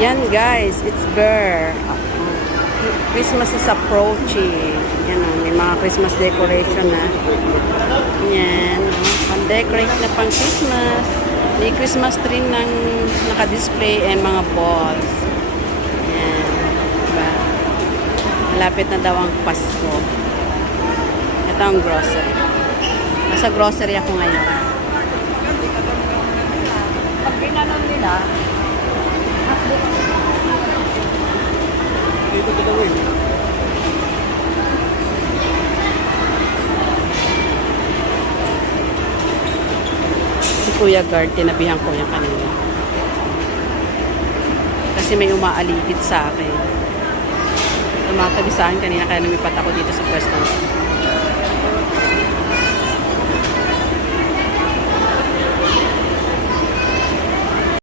Yan guys, it's Bear. Christmas is approaching. Yan o, may mga Christmas decoration na. Yan o, pang-decorate na pang Christmas. May Christmas tree ng naka-display and mga balls. Yan. Diba? Malapit na daw ang Pasko. Ito ang grocery. Nasa grocery ako ngayon. Pag ginanon nila, Dito ka gawin. Si Kuya Guard, tinabihan ko yung kanina. Kasi may umaaligid sa akin. Tumatabi sa akin kanina kaya lumipat ako dito sa pwesto.